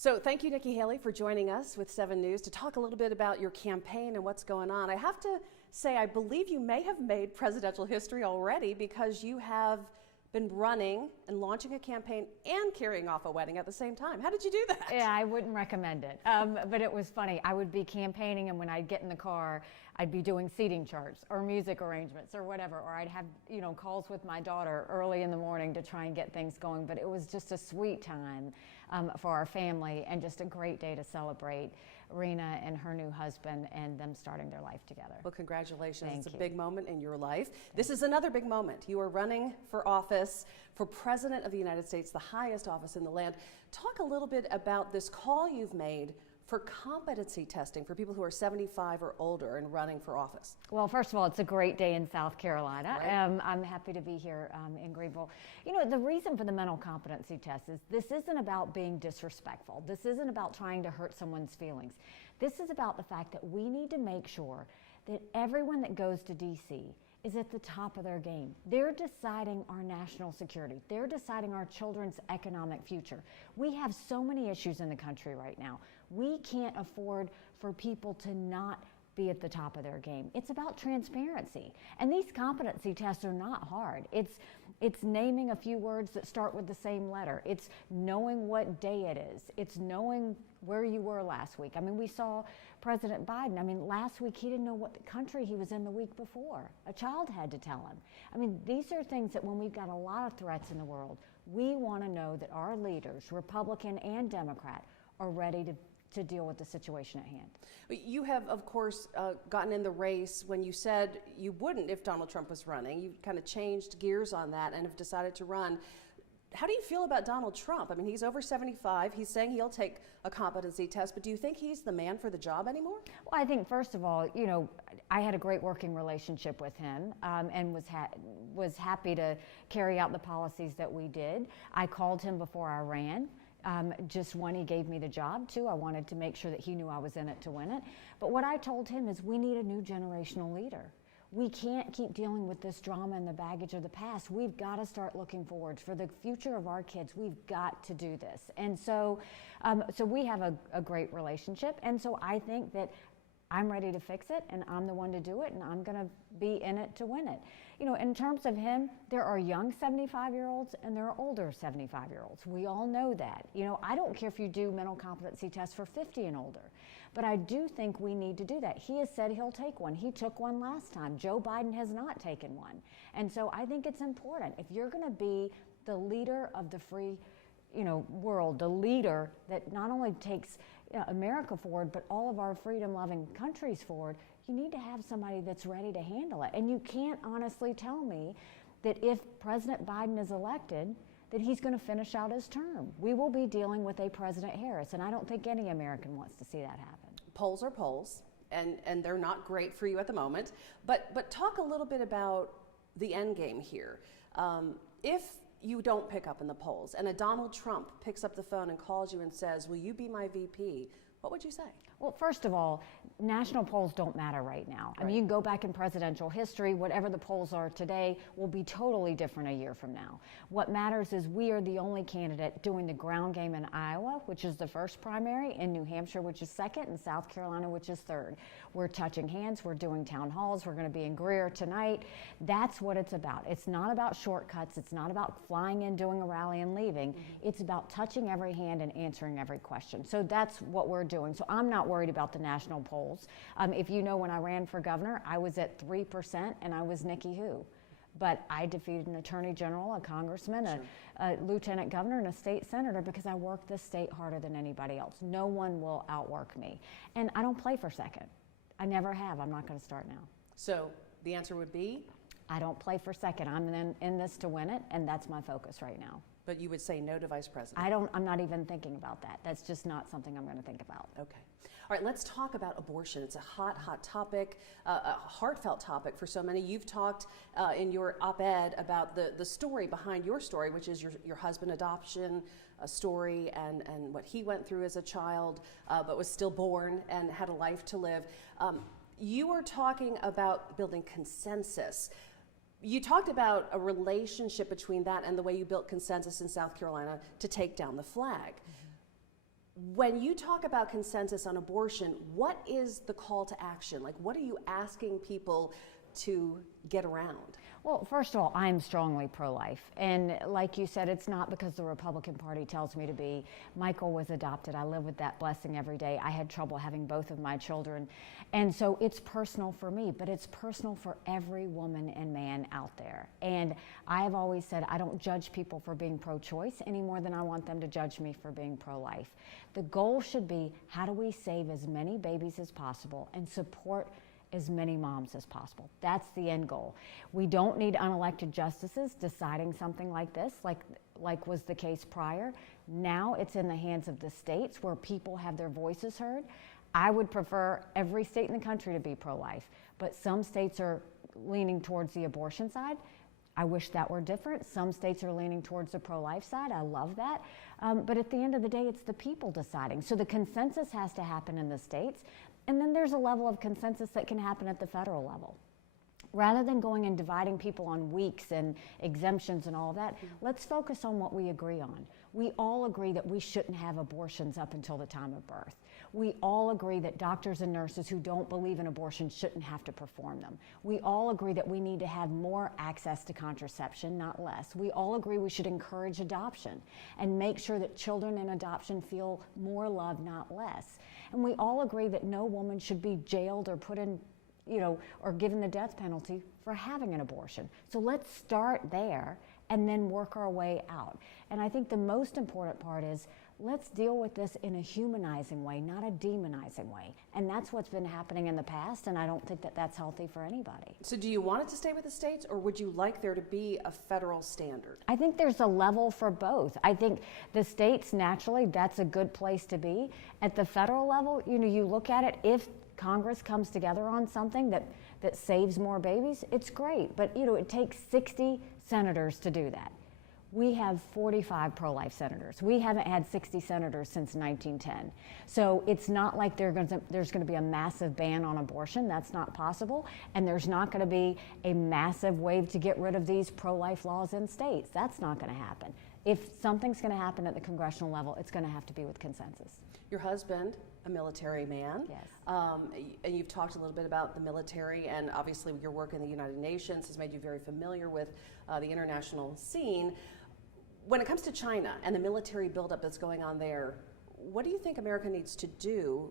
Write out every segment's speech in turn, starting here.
So thank you, Nikki Haley, for joining us with 7 News to talk a little bit about your campaign and what's going on. I have to say, I believe you may have made presidential history already because you have been running and launching a campaign and carrying off a wedding at the same time. How did you do that? Yeah, I wouldn't recommend it. But it was funny. I would be campaigning, and when I'd get in the car, I'd be doing seating charts or music arrangements or whatever, or I'd have, calls with my daughter early in the morning to try and get things going. But it was just a sweet time for our family and just a great day to celebrate Rena and her new husband and them starting their life together. Well, congratulations. Thank it's a you. big moment in your life. This is another big moment. You are running for office for President of the United States, the highest office in the land. Talk a little bit about this call you've made for competency testing for people who are 75 or older and running for office. Well, first of all, it's a great day in South Carolina. Right. I'm happy to be here in Greenville. The reason for the mental competency test is this isn't about being disrespectful. This isn't about trying to hurt someone's feelings. This is about the fact that we need to make sure that everyone that goes to D.C. is at the top of their game. They're deciding our national security. They're deciding our children's economic future. We have so many issues in the country right now. We can't afford for people to not be at the top of their game. It's about transparency. And these competency tests are not hard. It's naming a few words that start with the same letter. It's knowing what day it is. It's knowing where you were last week. We saw President Biden. Last week he didn't know what country he was in the week before. A child had to tell him. These are things that when we've got a lot of threats in the world, we want to know that our leaders, Republican and Democrat, are ready to deal with the situation at hand. You have, of course, gotten in the race when you said you wouldn't if Donald Trump was running. You kind of changed gears on that and have decided to run. How do you feel about Donald Trump? He's over 75. He's saying he'll take a competency test, but do you think he's the man for the job anymore? Well, I think, first of all, I had a great working relationship with him and was happy to carry out the policies that we did. I called him before I ran. Just when he gave me the job, too. I wanted to make sure that he knew I was in it to win it. But what I told him is we need a new generational leader. We can't keep dealing with this drama and the baggage of the past. We've got to start looking forward. For the future of our kids, we've got to do this. And so we have a great relationship. And so I think that I'm ready to fix it, and I'm the one to do it, and I'm going to be in it to win it. In terms of him, there are young 75-year-olds and there are older 75-year-olds. We all know that. I don't care if you do mental competency tests for 50 and older, but I do think we need to do that. He has said he'll take one. He took one last time. Joe Biden has not taken one. And so I think it's important. If you're going to be the leader of the free world, the leader that not only takes America forward, but all of our freedom-loving countries forward, you need to have somebody that's ready to handle it. And you can't honestly tell me that if President Biden is elected, that he's going to finish out his term. We will be dealing with a President Harris, and I don't think any American wants to see that happen. Polls are polls, and they're not great for you at the moment. But talk a little bit about the end game here. If you don't pick up in the polls and a Donald Trump picks up the phone and calls you and says, will you be my VP? What would you say? Well, first of all, national polls don't matter right now. Right. You can go back in presidential history, whatever the polls are today will be totally different a year from now. What matters is we are the only candidate doing the ground game in Iowa, which is the first primary, in New Hampshire, which is second, and South Carolina, which is third. We're touching hands, we're doing town halls, we're going to be in Greer tonight. That's what it's about. It's not about shortcuts, it's not about flying in, doing a rally and leaving. It's about touching every hand and answering every question. So that's what we're doing. So I'm not worried about the national polls. If you know, when I ran for governor, I was at 3% and I was Nikki who. But I defeated an attorney general, a congressman, sure, a lieutenant governor, and a state senator because I worked this state harder than anybody else. No one will outwork me. And I don't play for second. I never have. I'm not going to start now. So the answer would be? I don't play for second. I'm in this to win it, and that's my focus right now. But you would say no to vice president? I'm not even thinking about that. That's just not something I'm going to think about. Okay. All right, let's talk about abortion. It's a hot topic, a heartfelt topic for so many. You've talked in your op-ed about the story behind your story, which is your husband adoption story and what he went through as a child, but was stillborn and had a life to live. You were talking about building consensus. You talked about a relationship between that and the way you built consensus in South Carolina to take down the flag. When you talk about consensus on abortion, what is the call to action? Like, what are you asking people to get around? Well, first of all, I'm strongly pro-life. And like you said, it's not because the Republican Party tells me to be. Michael was adopted. I live with that blessing every day. I had trouble having both of my children. And so it's personal for me, but it's personal for every woman and man out there. And I have always said I don't judge people for being pro-choice any more than I want them to judge me for being pro-life. The goal should be, how do we save as many babies as possible and support as many moms as possible? That's the end goal. We don't need unelected justices deciding something like this, like was the case prior. Now it's in the hands of the states where people have their voices heard. I would prefer every state in the country to be pro-life, but some states are leaning towards the abortion side. I wish that were different. Some states are leaning towards the pro-life side. I love that. But at the end of the day, it's the people deciding. So the consensus has to happen in the states. And then there's a level of consensus that can happen at the federal level. Rather than going and dividing people on weeks and exemptions and all of that, let's focus on what we agree on. We all agree that we shouldn't have abortions up until the time of birth. We all agree that doctors and nurses who don't believe in abortion shouldn't have to perform them. We all agree that we need to have more access to contraception, not less. We all agree we should encourage adoption and make sure that children in adoption feel more love, not less. And we all agree that no woman should be jailed or put in, or given the death penalty for having an abortion. So let's start there and then work our way out. And I think the most important part is, let's deal with this in a humanizing way, not a demonizing way. And that's what's been happening in the past, and I don't think that that's healthy for anybody. So do you want it to stay with the states, or would you like there to be a federal standard? I think there's a level for both. I think the states, naturally, that's a good place to be. At the federal level, you look at it, if Congress comes together on something that saves more babies, it's great. But it takes 60 senators to do that. We have 45 pro-life senators. We haven't had 60 senators since 1910. So it's not like there's going to be a massive ban on abortion. That's not possible. And there's not going to be a massive wave to get rid of these pro-life laws in states. That's not going to happen. If something's going to happen at the congressional level, it's going to have to be with consensus. Your husband, a military man. Yes. And you've talked a little bit about the military, and obviously your work in the United Nations has made you very familiar with the international scene. When it comes to China and the military buildup that's going on there, what do you think America needs to do?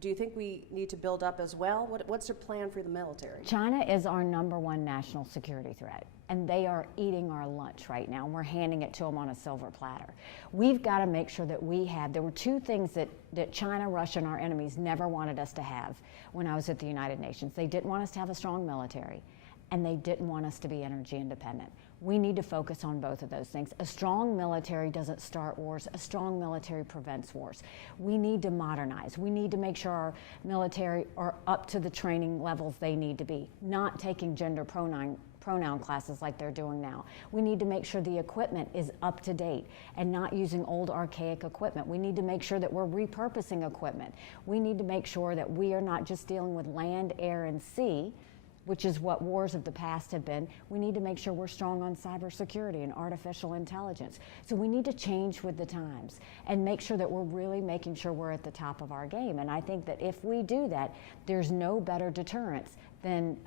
Do you think we need to build up as well? What's your plan for the military? China is our #1 national security threat, and they are eating our lunch right now, and we're handing it to them on a silver platter. We've got to make sure that there were two things that China, Russia, and our enemies never wanted us to have when I was at the United Nations. They didn't want us to have a strong military, and they didn't want us to be energy independent. We need to focus on both of those things. A strong military doesn't start wars. A strong military prevents wars. We need to modernize. We need to make sure our military are up to the training levels they need to be, not taking gender pronoun classes like they're doing now. We need to make sure the equipment is up to date and not using old archaic equipment. We need to make sure that we're repurposing equipment. We need to make sure that we are not just dealing with land, air, and sea, which is what wars of the past have been. We need to make sure we're strong on cybersecurity and artificial intelligence. So we need to change with the times and make sure that we're really making sure we're at the top of our game. And I think that if we do that, there's no better deterrence than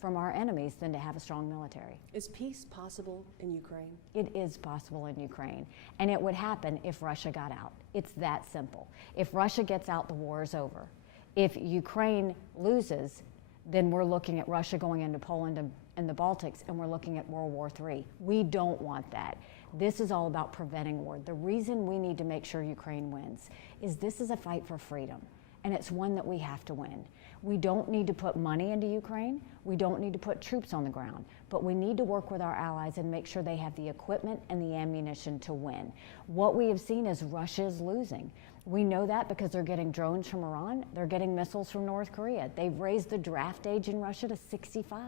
from our enemies than to have a strong military. Is peace possible in Ukraine? It is possible in Ukraine. And it would happen if Russia got out. It's that simple. If Russia gets out, the war is over. If Ukraine loses, then we're looking at Russia going into Poland and the Baltics, and we're looking at World War III. We don't want that. This is all about preventing war. The reason we need to make sure Ukraine wins is this is a fight for freedom, and it's one that we have to win. We don't need to put money into Ukraine. We don't need to put troops on the ground, but we need to work with our allies and make sure they have the equipment and the ammunition to win. What we have seen is Russia is losing. We know that because they're getting drones from Iran, they're getting missiles from North Korea. They've raised the draft age in Russia to 65.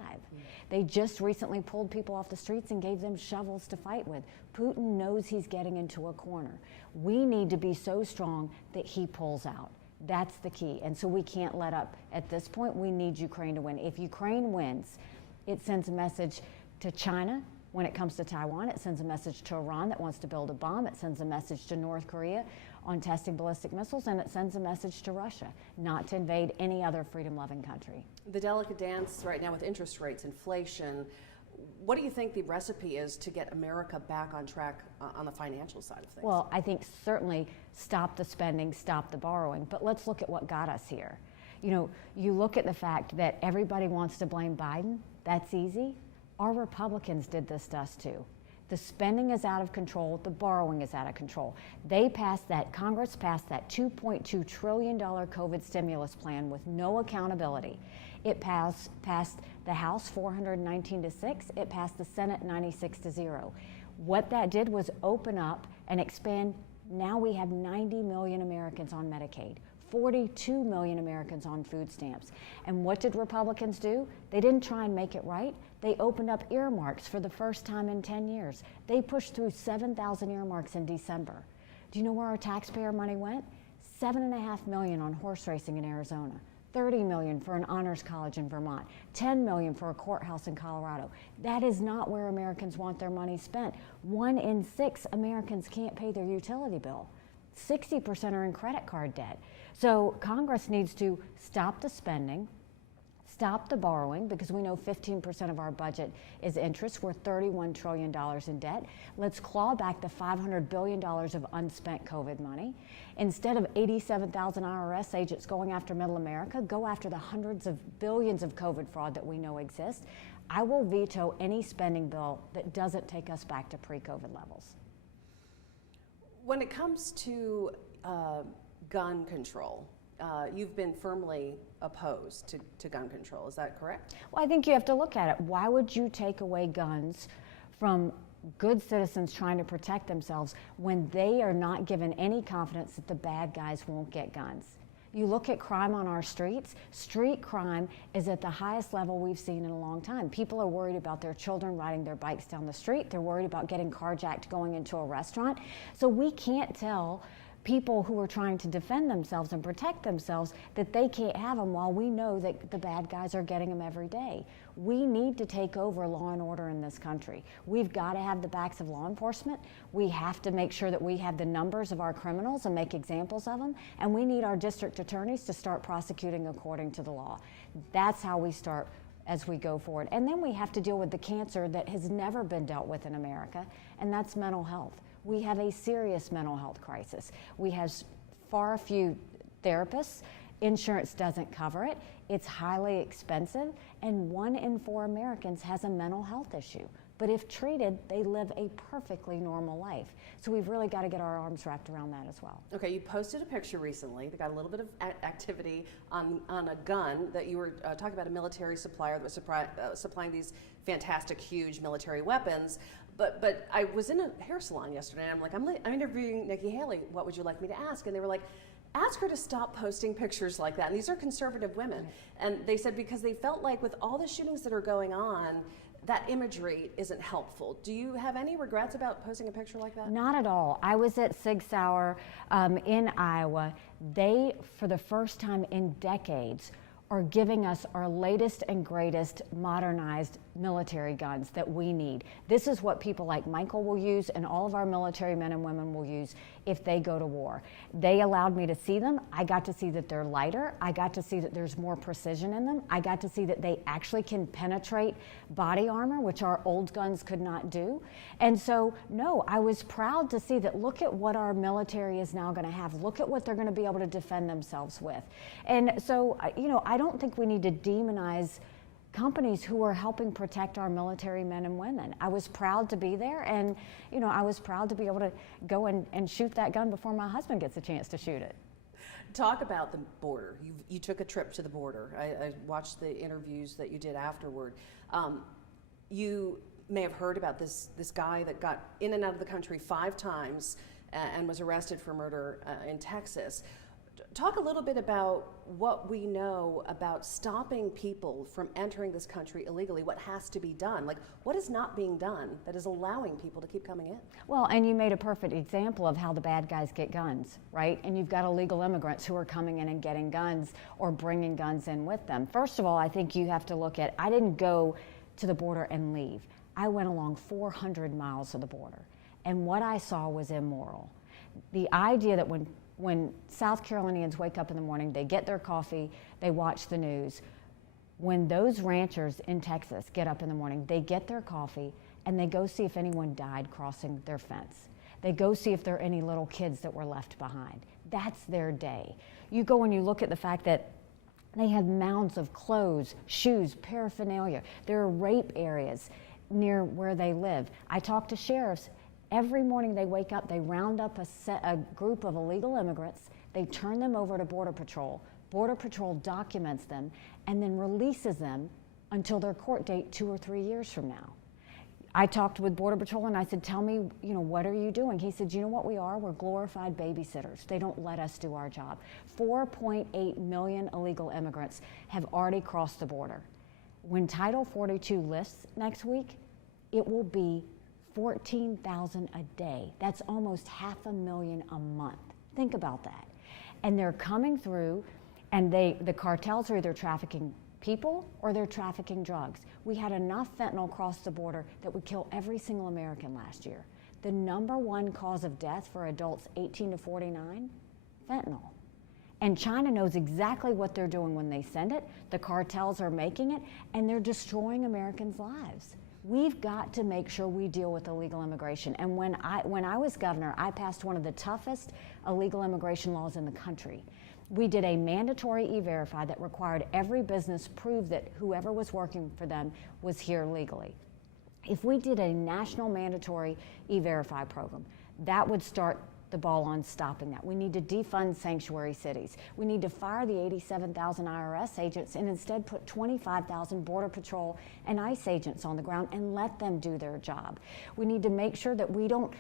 They just recently pulled people off the streets and gave them shovels to fight with. Putin knows he's getting into a corner. We need to be so strong that he pulls out. That's the key. And so we can't let up. At this point, we need Ukraine to win. If Ukraine wins, it sends a message to China. When it comes to Taiwan, it sends a message to Iran that wants to build a bomb. It sends a message to North Korea. on testing ballistic missiles, and it sends a message to Russia not to invade any other freedom-loving country. The delicate dance right now with interest rates, inflation, what do you think the recipe is to get America back on track on the financial side of things? Well, I think certainly stop the spending, stop the borrowing, but let's look at what got us here. You know, you look at the fact that everybody wants to blame Biden. That's easy. Our Republicans did this to us too. The spending is out of control, the borrowing is out of control. Congress passed that $2.2 trillion COVID stimulus plan with no accountability. It passed the House 419-6, it passed the Senate 96-0. What that did was open up and expand. Now we have 90 million Americans on Medicaid, 42 million Americans on food stamps. And what did Republicans do? They didn't try and make it right. They opened up earmarks for the first time in 10 years. They pushed through 7,000 earmarks in December. Do you know where our taxpayer money went? $7.5 million on horse racing in Arizona, $30 million for an honors college in Vermont, $10 million for a courthouse in Colorado. That is not where Americans want their money spent. 1 in 6 Americans can't pay their utility bill. 60% are in credit card debt. So Congress needs to stop the spending, stop the borrowing, because we know 15% of our budget is interest. We're $31 trillion in debt. Let's claw back the $500 billion of unspent COVID money. Instead of 87,000 IRS agents going after middle America, go after the hundreds of billions of COVID fraud that we know exists. I will veto any spending bill that doesn't take us back to pre-COVID levels. When it comes to gun control, you've been firmly opposed to gun control, is that correct? Well, I think you have to look at it. Why would you take away guns from good citizens trying to protect themselves when they are not given any confidence that the bad guys won't get guns? You look at crime on our streets, street crime is at the highest level we've seen in a long time. People are worried about their children riding their bikes down the street. They're worried about getting carjacked going into a restaurant. So we can't tell people who are trying to defend themselves and protect themselves that they can't have them while we know that the bad guys are getting them every day. We need to take over law and order in this country. We've got to have the backs of law enforcement. We have to make sure that we have the numbers of our criminals and make examples of them. And we need our district attorneys to start prosecuting according to the law. That's how we start as we go forward. And then we have to deal with the cancer that has never been dealt with in America, and that's mental health. We have a serious mental health crisis. We have far few therapists. Insurance doesn't cover it. It's highly expensive, and 1 in 4 Americans has a mental health issue. But if treated, they live a perfectly normal life. So we've really got to get our arms wrapped around that as well. Okay, you posted a picture recently that got a little bit of activity on a gun that you were talking about, a military supplier that was supplying these fantastic, huge military weapons. But I was in a hair salon yesterday, and I'm like, I'm interviewing Nikki Haley. What would you like me to ask? And they were like, ask her to stop posting pictures like that. And these are conservative women. And they said because they felt like with all the shootings that are going on, that imagery isn't helpful. Do you have any regrets about posting a picture like that? Not at all. I was at Sig Sauer in Iowa. They, for the first time in decades, are giving us our latest and greatest modernized military guns that we need. This is what people like Michael will use and all of our military men and women will use if they go to war. They allowed me to see them. I got to see that they're lighter. I got to see that there's more precision in them. I got to see that they actually can penetrate body armor, which our old guns could not do. And so, no, I was proud to see that. Look at what our military is now going to have. Look at what they're going to be able to defend themselves with. And so, I don't think we need to demonize companies who are helping protect our military men and women. I was proud to be there, and I was proud to be able to go and shoot that gun before my husband gets a chance to shoot it. Talk about the border. You took a trip to the border. I watched the interviews that you did afterward. You may have heard about this guy that got in and out of the country 5 times and was arrested for murder in Texas. Talk a little bit about what we know about stopping people from entering this country illegally. What has to be done? Like, what is not being done that is allowing people to keep coming in? Well, and you made a perfect example of how the bad guys get guns, right? And you've got illegal immigrants who are coming in and getting guns or bringing guns in with them. First of all, I think you have to look at, I didn't go to the border and leave. I went along 400 miles of the border, and what I saw was immoral. the idea that when South Carolinians wake up in the morning, they get their coffee, they watch the news. When those ranchers in Texas get up in the morning, they get their coffee and they go see if anyone died crossing their fence. They go see if there are any little kids that were left behind. That's their day. You go and you look at the fact that they have mounds of clothes, shoes, paraphernalia. There are rape areas near where they live. I talk to sheriffs. Every morning they wake up, they round up a group of illegal immigrants, they turn them over to Border Patrol. Border Patrol documents them and then releases them until their court date 2 or 3 years from now. I talked with Border Patrol and I said, tell me, what are you doing? He said, you know what we are? We're glorified babysitters. They don't let us do our job. 4.8 million illegal immigrants have already crossed the border. When Title 42 lifts next week, it will be 14,000 a day. That's almost 500,000 a month. Think about that. And they're coming through, and the cartels are either trafficking people or they're trafficking drugs. We had enough fentanyl cross the border that would kill every single American last year. The #1 cause of death for adults 18 to 49, fentanyl. And China knows exactly what they're doing when they send it. The cartels are making it, and they're destroying Americans' lives. We've got to make sure we deal with illegal immigration. And when I was governor, I passed one of the toughest illegal immigration laws in the country. We did a mandatory E-Verify that required every business prove that whoever was working for them was here legally. If we did a national mandatory E-Verify program, that would start the ball on stopping that. We need to defund sanctuary cities. We need to fire the 87,000 IRS agents and instead put 25,000 Border Patrol and ICE agents on the ground and let them do their job. We need to make sure that we don't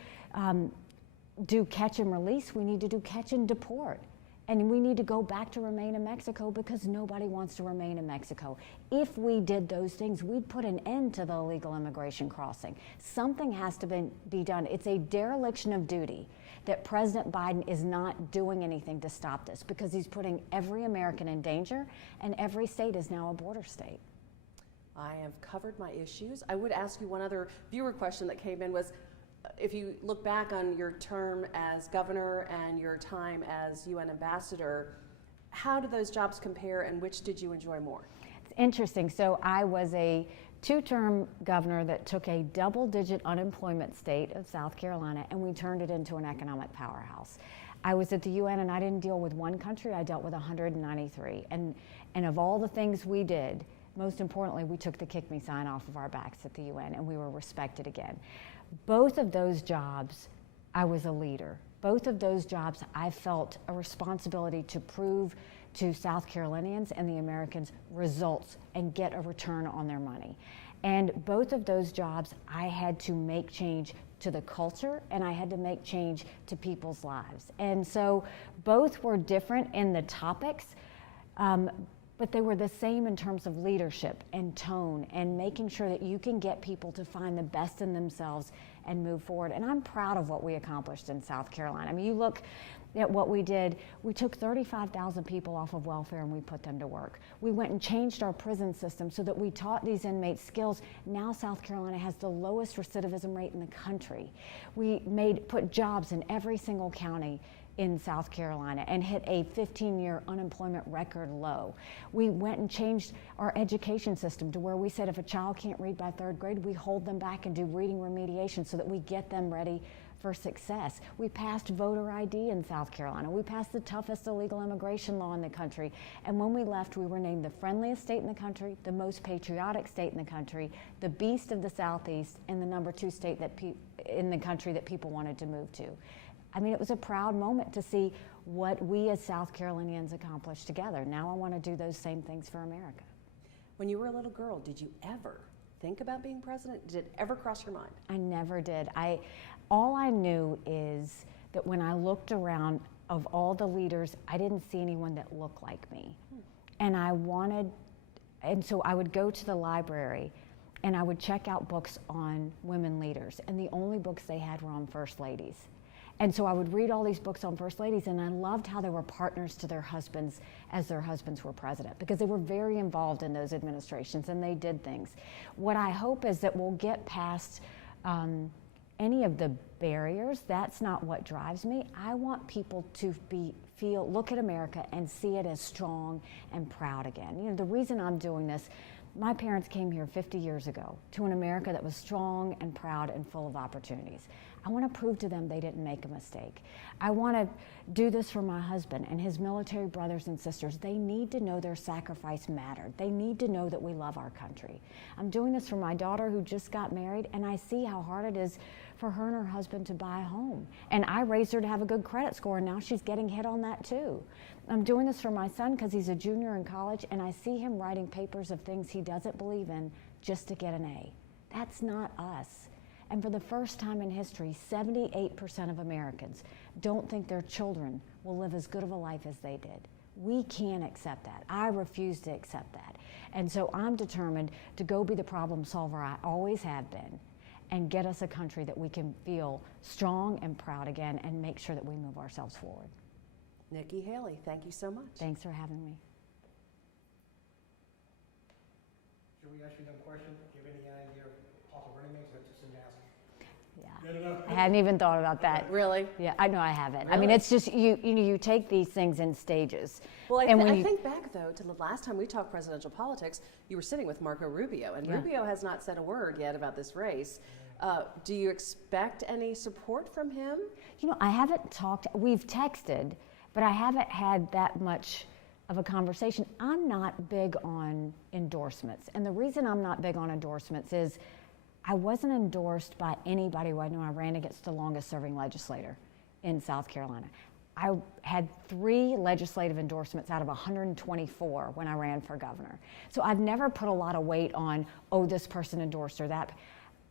do catch and release. We need to do catch and deport. And we need to go back to remain in Mexico because nobody wants to remain in Mexico. If we did those things, we'd put an end to the illegal immigration crossing. Something has to be done. It's a dereliction of duty that President Biden is not doing anything to stop this because he's putting every American in danger, and every state is now a border state. I have covered my issues. I would ask you one other viewer question that came in was, if you look back on your term as governor and your time as UN ambassador, how do those jobs compare and which did you enjoy more? It's interesting. So I was a 2-term governor that took a double-digit unemployment state of South Carolina and we turned it into an economic powerhouse. I was at the UN and I didn't deal with one country, I dealt with 193. And of all the things we did, most importantly, we took the kick me sign off of our backs at the UN and we were respected again. Both of those jobs, I was a leader. Both of those jobs, I felt a responsibility to prove to South Carolinians and the Americans results and get a return on their money. And both of those jobs, I had to make change to the culture and I had to make change to people's lives. And so both were different in the topics, but they were the same in terms of leadership and tone and making sure that you can get people to find the best in themselves and move forward. And I'm proud of what we accomplished in South Carolina. I mean, you look at what we did. We took 35,000 people off of welfare and we put them to work. We went and changed our prison system so that we taught these inmates skills. Now South Carolina has the lowest recidivism rate in the country. We put jobs in every single county in South Carolina and hit a 15-year unemployment record low. We went and changed our education system to where we said if a child can't read by 3rd grade, we hold them back and do reading remediation so that we get them ready for success. We passed voter ID in South Carolina. We passed the toughest illegal immigration law in the country. And when we left, we were named the friendliest state in the country, the most patriotic state in the country, the beast of the Southeast, and the #2 state in the country that people wanted to move to. I mean, it was a proud moment to see what we as South Carolinians accomplished together. Now I want to do those same things for America. When you were a little girl, did you ever think about being president? Did it ever cross your mind? I never did. All I knew is that when I looked around, of all the leaders, I didn't see anyone that looked like me. And so I would go to the library and I would check out books on women leaders, and the only books they had were on first ladies. And so I would read all these books on first ladies, and I loved how they were partners to their husbands as their husbands were president, because they were very involved in those administrations and they did things. What I hope is that we'll get past any of the barriers. That's not what drives me. I want people to look at America and see it as strong and proud again. You know, the reason I'm doing this, my parents came here 50 years ago to an America that was strong and proud and full of opportunities. I want to prove to them they didn't make a mistake. I want to do this for my husband and his military brothers and sisters. They need to know their sacrifice mattered. They need to know that we love our country. I'm doing this for my daughter who just got married, and I see how hard it is for her and her husband to buy a home. And I raised her to have a good credit score, and now she's getting hit on that too. I'm doing this for my son because he's a junior in college, and I see him writing papers of things he doesn't believe in just to get an A. That's not us. And for the first time in history, 78% of Americans don't think their children will live as good of a life as they did. We can't accept that. I refuse to accept that. And so I'm determined to go be the problem solver I always have been and get us a country that we can feel strong and proud again and make sure that we move ourselves forward. Nikki Haley, thank you so much. Thanks for having me. Should we ask you another question? Do you have any idea of possible running mates? That's just an ask. Yeah, I hadn't even thought about that. Really? Yeah, I know I haven't. Really? I mean, it's just you take these things in stages. Well, and I think back though to the last time we talked presidential politics, you were sitting with Marco Rubio, and Rubio has not said a word yet about this race. Do you expect any support from him? You know, I haven't talked. We've texted, but I haven't had that much of a conversation. I'm not big on endorsements, and the reason I'm not big on endorsements is I wasn't endorsed by anybody who I knew. I ran against the longest serving legislator in South Carolina. I had 3 legislative endorsements out of 124 when I ran for governor. So I've never put a lot of weight on, oh, this person endorsed or that.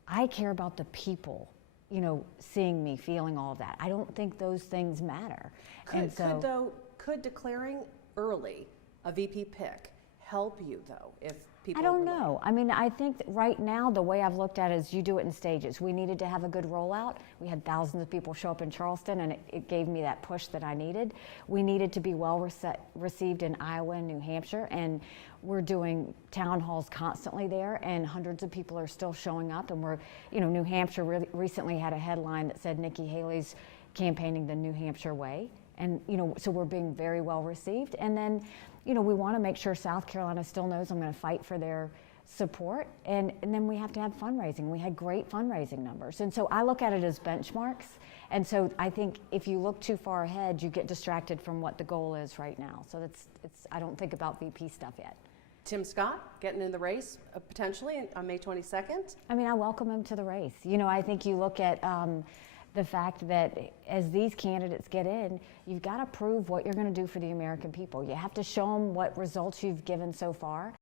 I care about the people, you know, seeing me, feeling all of that. I don't think those things matter. Could declaring early a VP pick help you though, if people? I don't know. I mean, I think that right now the way I've looked at it is you do it in stages. We needed to have a good rollout. We had thousands of people show up in Charleston, and it gave me that push that I needed. We needed to be well received in Iowa and New Hampshire, and we're doing town halls constantly there, and hundreds of people are still showing up. And we're, you know, New Hampshire recently had a headline that said Nikki Haley's campaigning the New Hampshire way. And, you know, so we're being very well received. And then, you know, we want to make sure South Carolina still knows I'm going to fight for their support. And then we have to have fundraising. We had great fundraising numbers. And so I look at it as benchmarks. And so I think if you look too far ahead, you get distracted from what the goal is right now. So I don't think about VP stuff yet. Tim Scott getting in the race potentially on May 22nd? I mean, I welcome him to the race. You know, I think you look at the fact that as these candidates get in, you've got to prove what you're going to do for the American people. You have to show them what results you've given so far.